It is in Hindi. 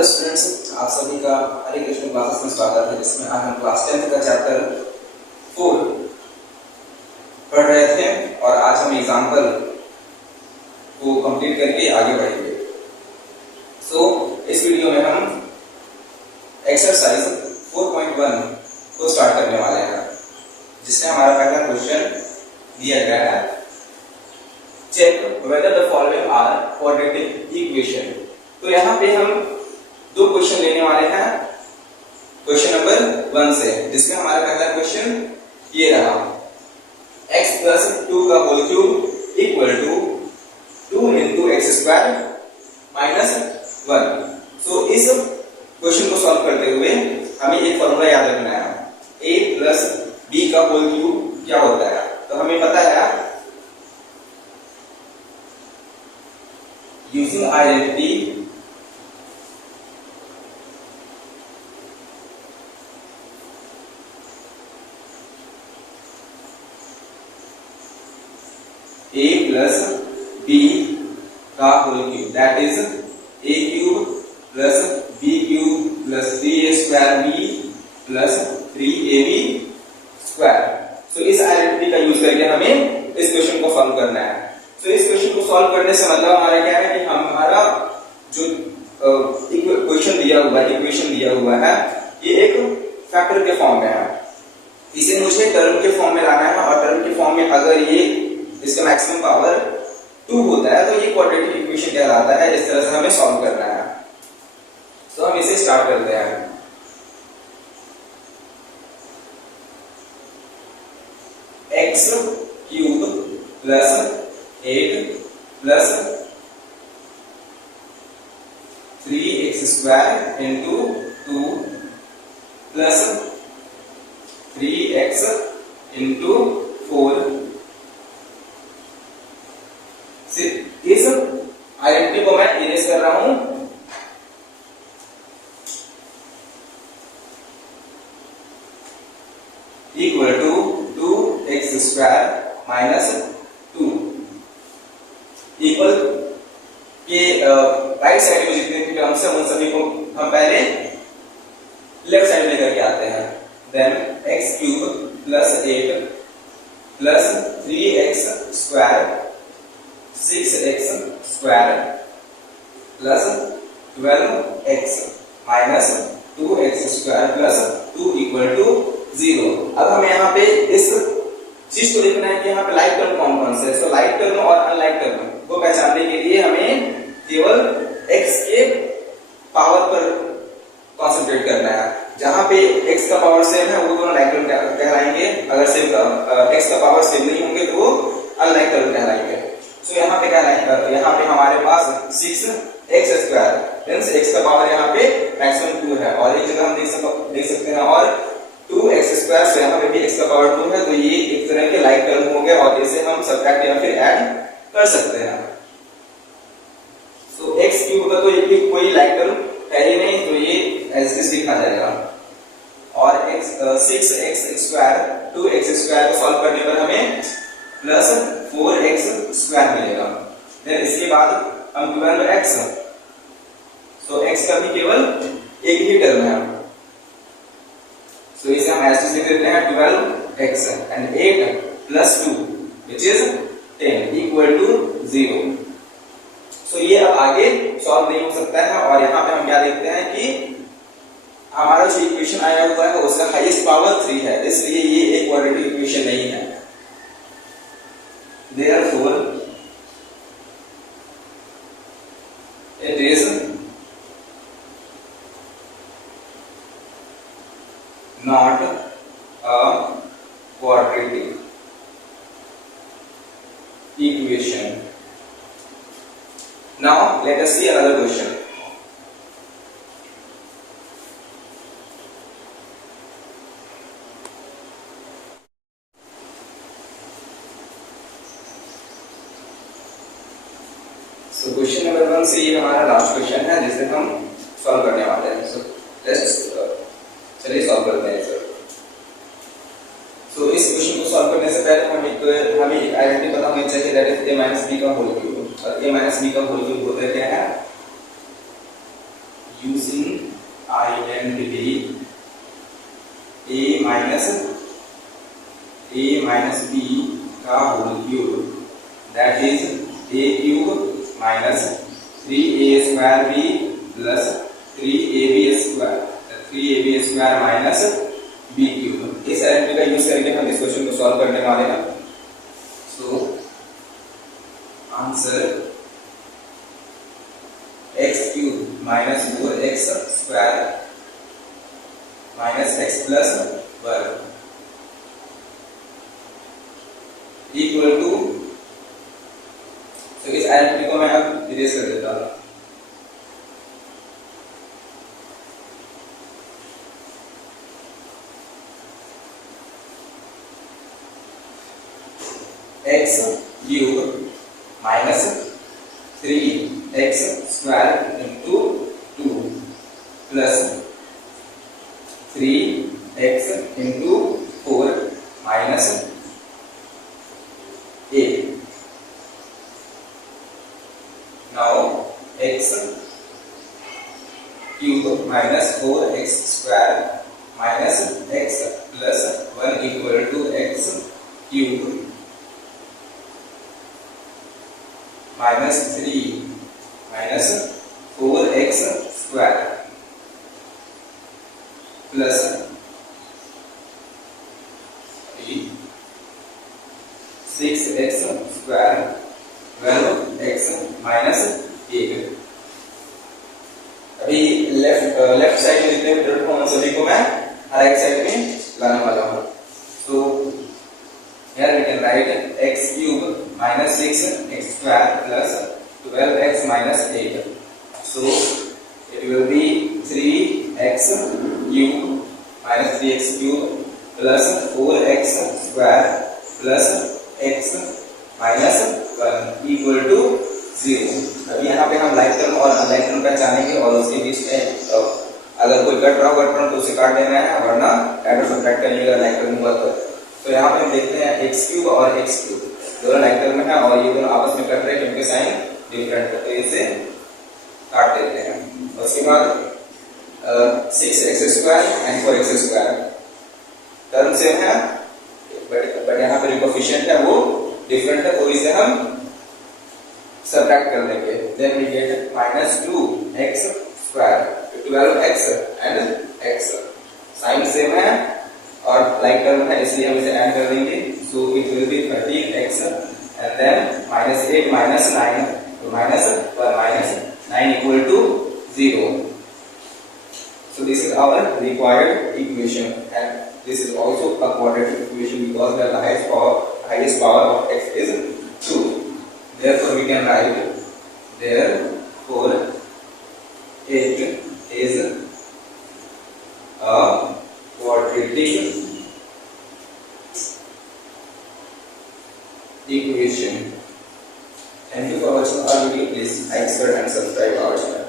हेलो स्टूडेंट्स, आप सभी का हरे कृष्ण क्लासेस में स्वागत है, जिसमें आज हम क्लास 10th का चैप्टर 4 पढ़ रहे थे और आज हम एग्जाम्पल को कंप्लीट करके आगे बढ़ेंगे। इस वीडियो में हम एक्सरसाइज 4.1 को स्टार्ट करने वाले हैं, जिसमें हमारा पहला क्वेश्चन दिया गया है, check whether the following are quadratic equation. तो यहाँ पे हम दो क्वेश्चन लेने वाले हैं क्वेश्चन नंबर 1 से, जिसमें हमारा पहला क्वेश्चन ये रहा, x प्लस 2 का whole cube equal to 2 into X square minus 1। So इस क्वेश्चन को सॉल्व करते हुए हमें एक फॉर्मूला याद रखना है, a प्लस b का होल क्यूब क्या होता है। तो हमें पता है using identity a plus b का whole cube, that is a cube plus b cube plus 3a square b plus 3ab square. So इस आइडेंटिटी का यूज करके हमें इस क्वेश्चन को सॉल्व करना है। सो इस क्वेश्चन को सॉल्व करने से मतलब हमारा क्या है कि हमारा जो इक्वेशन दिया हुआ है ये एक फैक्टर के फॉर्म में है, इसे मुझे टर्म के फॉर्म में लाना है, और टर्म के फॉर्म में अगर ये इसका मैक्सिमम पावर 2 होता है तो ये क्वाड्रेटिक इक्वेशन कहलाता है। इस तरह से हमें सॉल्व करना है। तो हम इसे स्टार्ट करते हैं। x cube plus 8 plus 3x square into 2 plus 3x into 4। इस आइडेंटिटी को मैं इरेज कर रहा हूं। Equal to 2x square minus 2। Equal के राइट साइड में जितने भी टर्म्स हैं उन सभी को हम पहले लेफ्ट साइड में लेकर के आते हैं। Then x cube plus 8 plus 3x square 6x square plus 12x minus 2x square plus 2 equal to 0। अब हमें यहाँ पे इस चीज को देखना है कि यहाँ पे लाइक टर्म कौन कौन से है। तो लाइक टर्म और अनलाइक टर्म को पहचानने के लिए हमें केवल x के पावर पर कॉन्सेंट्रेट करना है। जहां पे x का पावर सेम है वो दोनों लाइक टर्म कहलाएंगे, अगर सेम x का पावर सेम नहीं होंगे तो वो अनलाइक टर्म कहलाएंगे। तो यहाँ पे क्या है, यहाँ पे हमारे पास 6x स्क्वायर मींस x का पावर यहाँ पे मैक्सिमम 2 है, और एक जगह हम देख सकते हैं और 2x स्क्वायर, से यहाँ पे भी x का पावर 2 है, तो ये एक तरह के लाइक टर्म होंगे और इसे हम सब्ट्रैक्ट या फिर ऐड कर सकते हैं। तो x क्यूब का तो ये कोई लाइक टर्म है ही नहीं, तो ये ऐसे लिखा जाएगा। और 6x स्क्वायर 2x स्क्वायर को सॉल्व करने पर हमें प्लस 4x स्क्वायर मिलेगा। देन इसके बाद हम 12x, तो x का भी केवल एक ही टर्म है, तो इसे हम ऐसे लिख देते हैं 12x and 8 plus 2 which is 10 equal to 0। So ये अब आगे सॉल्व नहीं हो सकता है, और यहाँ पे हम क्या देखते हैं कि हमारा जो इक्वेशन आया हुआ है उसका हाईएस्ट पावर 3 है, इसलिए ये एक क्वाड्रेटिक इक्वेशन नहीं है। Therefore, it is not a quadratic equation. Now, let us see another question. So question number 1 से ये हमारा लास्ट क्वेश्चन है जिसे हम सॉल्व करने वाले हैं। सो चलिए सॉल्व करते हैं सर। इस क्वेश्चन को सॉल्व करने से पहले हमें एक आइडेंटिटी पता होनी चाहिए, that is a minus b का होल क्यूब। और a माइनस b का होल क्यूब होता है क्या है, using identity a minus b का whole cube, that is a cube minus 3a square b plus 3ab square, 3ab square minus b cube. इस आइडेंटिटी का यूज करके हम इस क्वेश्चन को सॉल्व करने वाले हैं। So answer x cube minus 4x square minus x plus वर्ग इक्वल टू, तो इस आइडेंटिटी को मैं अब इरेज कर देता हूं। x cube minus 3x square into 2 plus 3x into 4 minus 8। Now x cube minus 4x square minus x plus 1 equal to x cube minus 3 minus 4x square plus 6x square 12x minus 8। अभी लेफ्ट साइड में जितने भी टर्म सभी को मैं राइट साइड में लाने वाला हूं। So here we can write x cube minus 6x square plus 12x minus 8। So it will be 3x cube minus 3x cube plus 4x square plus x minus 1 equal to 0। अब यहाँ पे हम लाइक टर्म और अनलाइक टर्म पहचानेंगे और उसके बीच में अगर कोई कट रहा होगा टर्म तो उसे काट देना है, वरना ऐड और सब्ट्रैक्ट करेंगे लाइक टर्म हुआ तो यहाँ पे हम देखते हैं x क्यूब और x क्यूब दोनों लाइक टर्म है और ये दोनों आपस में कट रहे हैं क्योंकि साइन डिफरेंट है, तो इसे काट देते हैं। उसके बाद 6x square and 4x square term same है बट यहाँ पे जो कोफिशिएंट है वो डिफरेंट है, तो इसे हम सब्ट्रैक्ट कर देंगे। Then we get minus 2x square 12x and x, sign same है और लाइक टर्म है इसलिए हम इसे ऐड कर देंगे। So it will be 13x and then minus 8 minus 9 तो minus 1 minus 9 equal to 0। So this is our required equation and this is also a quadratic equation because the highest power of x is 2. Therefore we can write therefore it is a quadratic equation. Thank you for watching our video. Please like, share and subscribe our channel.